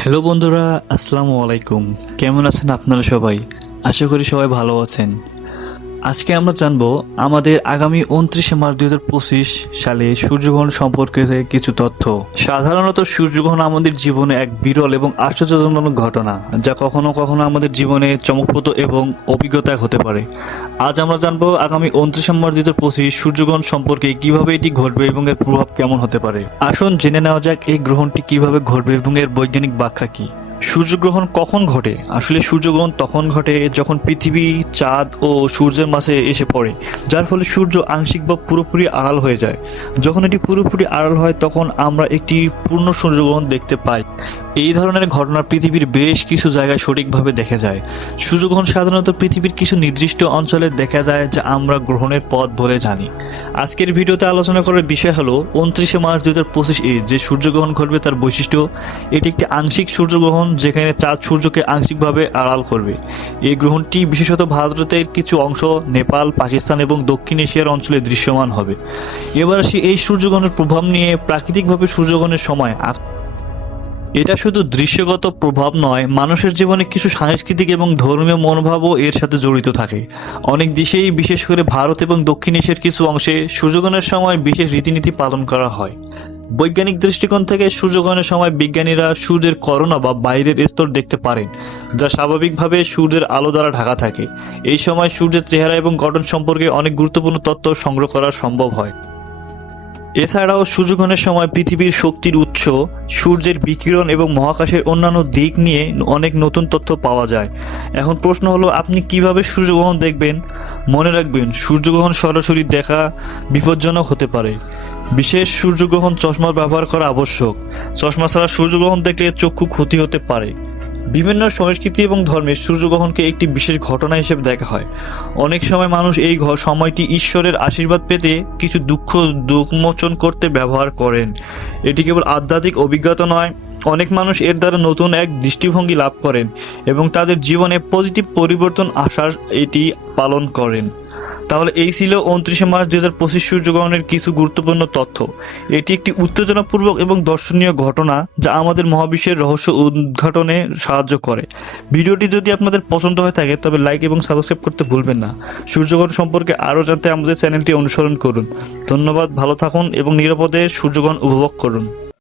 Hello বন্ধুরা আসসালামু আলাইকুম। কেমন আছেন আপনারা সবাই? আশা করি সবাই ভালো আছেন। আজকে আমরা জানব আমাদের আগামী উনত্রিশে মার্চ দুই হাজার পঁচিশ সালে সূর্যগ্রহণ সম্পর্কে কিছু তথ্য। সাধারণত সূর্যগ্রহণ আমাদের জীবনে এক বিরল এবং আশ্চর্যজনক ঘটনা, যা কখনো কখনো আমাদের জীবনে চমকপ্রদ এবং অভিজ্ঞতা হতে পারে। আজ আমরা জানব আগামী উনত্রিশে মার্চ দুই হাজার পঁচিশ সূর্যগ্রহণ সম্পর্কে কীভাবে এটি ঘটবে এবং এর প্রভাব কেমন হতে পারে। আসুন জেনে নেওয়া যাক এই গ্রহণটি কীভাবে ঘটবে এবং এর বৈজ্ঞানিক ব্যাখ্যা কি। সূর্যগ্রহণ কখন ঘটে? আসলে সূর্যগ্রহণ তখন ঘটে যখন পৃথিবী, চাঁদ ও সূর্যের মাঝে এসে পড়ে, যার ফলে সূর্য আংশিক বা পুরোপুরি আড়াল হয়ে যায়। যখন এটি পুরোপুরি আড়াল হয়, তখন আমরা একটি পূর্ণ সূর্যগ্রহণ দেখতে পাই। এই ধরনের ঘটনা পৃথিবীর বেশ কিছু জায়গায় সঠিকভাবে দেখা যায়। সূর্যগ্রহণ সাধারণত পৃথিবীর কিছু নির্দিষ্ট অঞ্চলে দেখা যায় যা আমরা গ্রহণের পথ বলে জানি। আজকের ভিডিওতে আলোচনা করার বিষয় হলো উনত্রিশে মার্চ দু হাজার পঁচিশ যে সূর্যগ্রহণ ঘটবে তার বৈশিষ্ট্য, এটি একটি আংশিক সূর্যগ্রহণ যেখানে চাঁদ সূর্যকে আংশিকভাবে আড়াল করবে। এই গ্রহণটি বিশেষত ভারতের কিছু অংশ, নেপাল, পাকিস্তান এবং দক্ষিণ এশিয়ার অঞ্চলে দৃশ্যমান হবে। এবার আসি এই সূর্যগ্রহণের প্রভাব নিয়ে প্রাকৃতিকভাবে সূর্যগ্রহণের সময় এটা শুধু দৃশ্যগত প্রভাব নয়, মানুষের জীবনে কিছু সাংস্কৃতিক এবং ধর্মীয় মনোভাবও এর সাথে জড়িত থাকে। অনেক দেশেই, বিশেষ করে ভারত এবং দক্ষিণ এশিয়ার কিছু অংশে সূর্যগ্রহণের সময় বিশেষ রীতিনীতি পালন করা হয়। বৈজ্ঞানিক দৃষ্টিকোণ থেকে সূর্যগ্রহণের সময় বিজ্ঞানীরা সূর্যের করোনা বা বাইরের স্তর দেখতে পারেন, যা স্বাভাবিকভাবে সূর্যের আলো দ্বারা ঢাকা থাকে। এই সময় সূর্যের চেহারা এবং গঠন সম্পর্কে অনেক গুরুত্বপূর্ণ তথ্য সংগ্রহ করা সম্ভব হয়। এছাড়াও সূর্যগ্রহণের সময় পৃথিবীর শক্তির উৎস, সূর্যের বিকিরণ এবং মহাকাশের অন্যান্য দিক নিয়ে অনেক নতুন তথ্য পাওয়া যায়। এখন প্রশ্ন হলো, আপনি কীভাবে সূর্যগ্রহণ দেখবেন? মনে রাখবেন, সূর্যগ্রহণ সরাসরি দেখা বিপজ্জনক হতে পারে। বিশেষ সূর্যগ্রহণ চশমা ব্যবহার করা আবশ্যক। চশমা ছাড়া সূর্যগ্রহণ দেখলে চক্ষু ক্ষতি হতে পারে। বিভিন্ন সংস্কৃতি এবং ধর্মে সূর্যগ্রহণকে একটি বিশেষ ঘটনা হিসেবে দেখা হয়। অনেক সময় মানুষ এই সময়টি ঈশ্বরের আশীর্বাদ পেতে কিছু দুঃখ দুঃখমোচন করতে ব্যবহার করেন। এটি কেবল আধ্যাত্মিক অভিজ্ঞতা নয়, অনেক মানুষ এর দ্বারা নতুন এক দৃষ্টিভঙ্গি লাভ করেন এবং তাদের জীবনে পজিটিভ পরিবর্তন আসার এটি পালন করেন। তাহলে এই ছিল উনত্রিশে মার্চ দুই হাজার পঁচিশ সূর্যগ্রহণের কিছু গুরুত্বপূর্ণ তথ্য। এটি একটি উত্তেজনাপূর্বক এবং দর্শনীয় ঘটনা যা আমাদের মহাবিশ্বের রহস্য উদ্ঘাটনে সাহায্য করে। ভিডিওটি যদি আপনাদের পছন্দ হয়ে থাকে, তবে লাইক এবং সাবস্ক্রাইব করতে ভুলবেন না। সূর্যগ্রহণ সম্পর্কে আরও জানতে আমাদের চ্যানেলটি অনুসরণ করুন। ধন্যবাদ, ভালো থাকুন এবং নিরাপদে সূর্যগ্রহণ উপভোগ করুন।